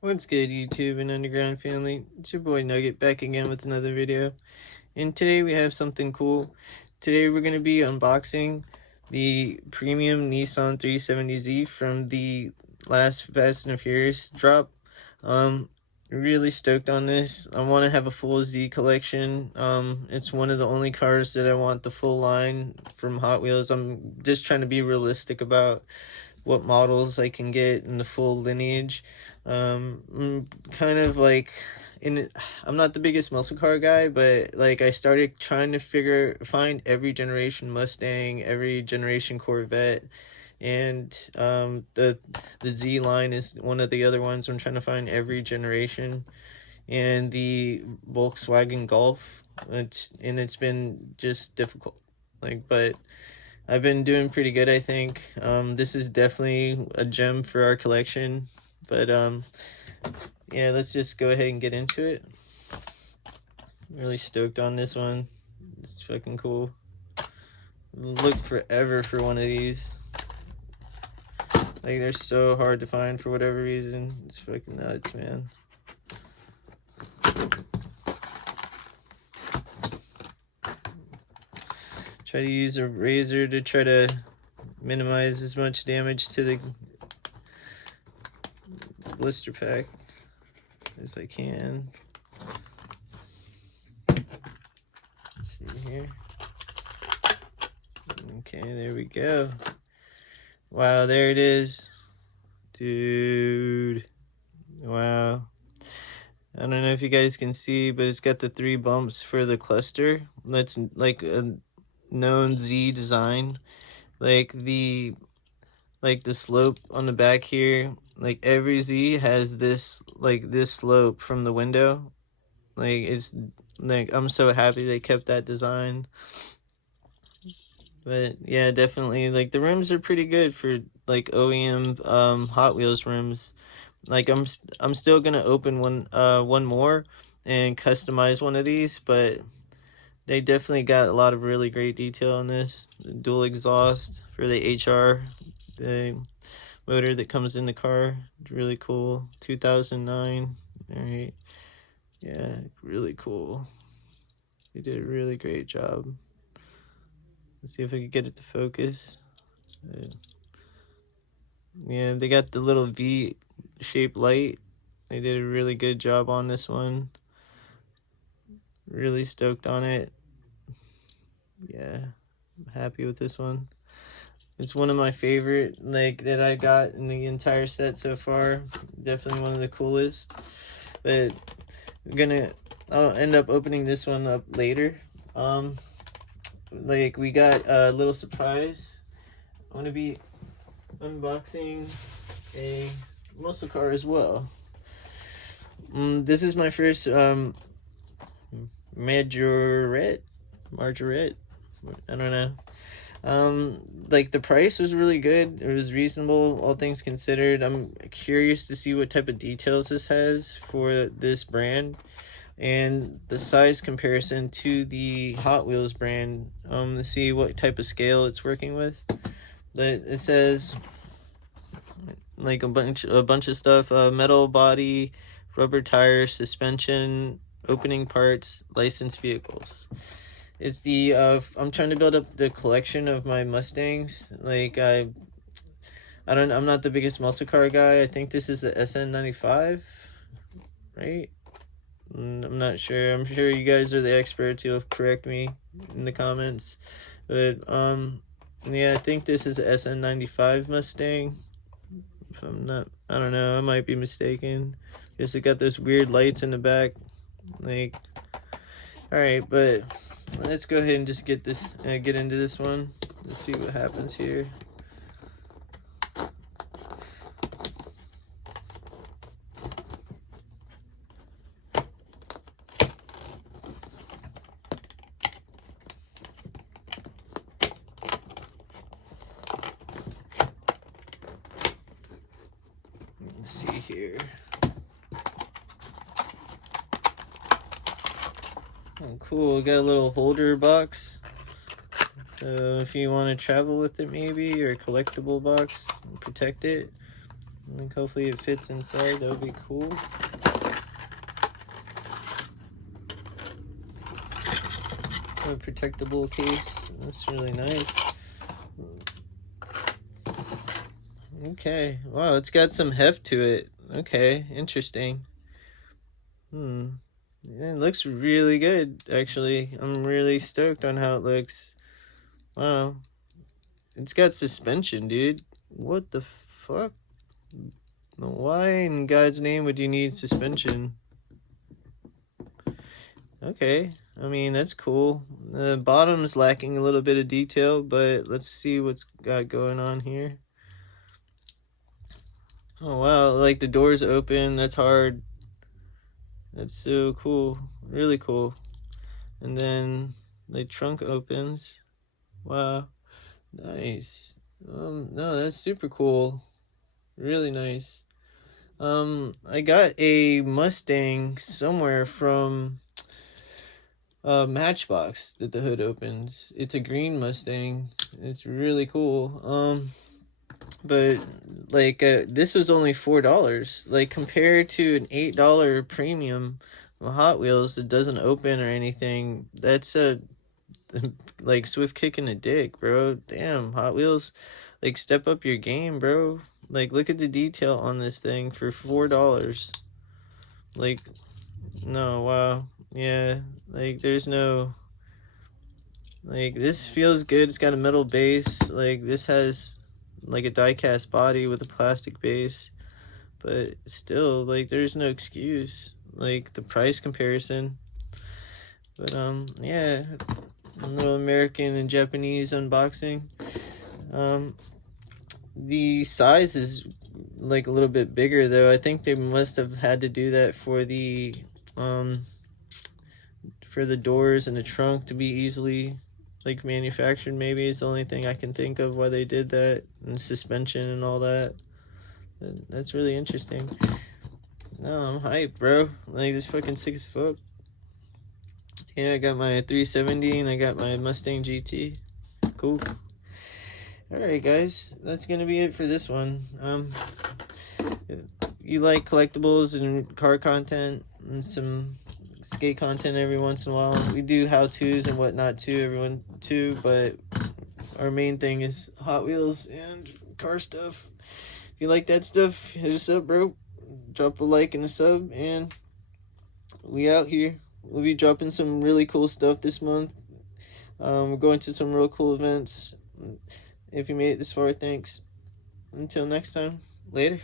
What's good, YouTube and Underground family? It's your boy Nugget back again with another video. And today we have something cool. Today we're going to be unboxing the premium Nissan 370Z from the last Fast and Furious drop. Really stoked on this. I want to have a full Z collection. It's one of the only cars that I want the full line from Hot Wheels. I'm just trying to be realistic about what models I can get in the full lineage. Kind of like I'm not the biggest muscle car guy, but like I started trying to find every generation Mustang, every generation Corvette, and the Z line is one of the other ones. I'm trying to find every generation, and the Volkswagen Golf. It's been just difficult, but I've been doing pretty good, I think. This is definitely a gem for our collection. But yeah, let's just go ahead and get into it. I'm really stoked on this one. It's fucking cool. Looked forever for one of these. Like, they're so hard to find for whatever reason. It's fucking nuts, man. Try to use a razor to try to minimize as much damage to the blister pack as I can. Let's see here. Okay, there we go. Wow, there it is. Dude. Wow. I don't know if you guys can see, but it's got the 3 bumps for the cluster. That's like a known Z design. Like the slope on the back here, like every Z has this slope from the window. Like, it's like, I'm so happy they kept that design. But yeah, definitely, like, the rims are pretty good for like OEM Hot Wheels rims. Like, I'm still gonna open one more and customize one of these, but they definitely got a lot of really great detail on this. Dual exhaust for the HR, the motor that comes in the car. It's really cool. 2009. All right. Yeah, really cool. They did a really great job. Let's see if I can get it to focus. Yeah, they got the little V-shaped light. They did a really good job on this one. Really stoked on it. Yeah, I'm happy with this one. It's one of my favorite, like, that I got in the entire set so far. Definitely one of the coolest. But I'll end up opening this one up later. Like, we got a little surprise. I'm gonna be unboxing a muscle car as well. This is my first Majorette. I don't know. Like, the price was really good. It was reasonable, all things considered. I'm curious to see what type of details this has for this brand and the size comparison to the Hot Wheels brand, to see what type of scale it's working with. But it says like a bunch of stuff: metal body, rubber tires, suspension, opening parts, licensed vehicles. It's the I'm trying to build up the collection of my Mustangs. Like, I'm not the biggest muscle car guy. I think this is the SN95, right? I'm not sure. I'm sure you guys are the experts. You'll correct me in the comments. But yeah, I think this is a SN95 Mustang. If I'm not, I don't know. I might be mistaken. Guess it got those weird lights in the back. Like, all right, but let's go ahead and just get into this one. Let's see what happens here. Let's see here. Oh, cool. Got a little holder box. So if you want to travel with it, maybe, or a collectible box, protect it. Like, hopefully it fits inside. That would be cool. A protectable case. That's really nice. Okay. Wow, it's got some heft to it. Okay, interesting. It looks really good, actually. I'm really stoked on how it looks. Wow. It's got suspension, dude. What the fuck? Why in God's name would you need suspension? Okay. I mean, that's cool. The bottom's lacking a little bit of detail, but let's see what's got going on here. Oh, wow. Like, the door's open. That's hard. That's so cool. Really cool. And then the trunk opens. Wow. Nice. No, that's super cool. Really nice. I got a Mustang somewhere from Matchbox that the hood opens. It's a green Mustang. It's really cool. But like this was only $4. Like, compared to an $8 premium Hot Wheels that doesn't open or anything, that's a like swift kick in the dick, bro. Damn, Hot Wheels, like, step up your game, bro. Like, look at the detail on this thing for $4. Like, no, wow. Yeah, like, there's no, like, this feels good. It's got a metal base. Like, this has like a die-cast body with a plastic base, but still, like, there's no excuse. Like, the price comparison. But yeah, a little American and Japanese unboxing. The size is like a little bit bigger, though. I think they must have had to do that for the doors and the trunk to be easily like manufactured. Maybe is the only thing I can think of why they did that, and suspension and all that. That's really interesting. No, I'm hyped, bro. Like, this fucking sick as fuck. Yeah, I got my 370 and I got my Mustang GT. Cool. Alright, guys, that's gonna be it for this one. If you like collectibles and car content and some skate content every once in a while, we do how-tos and whatnot too, everyone too, but our main thing is Hot Wheels and car stuff. If you like that stuff, hit us up, bro. Drop a like and a sub, and we out here. We'll be dropping some really cool stuff this month. We're going to some real cool events. If you made it this far, thanks. Until next time, later.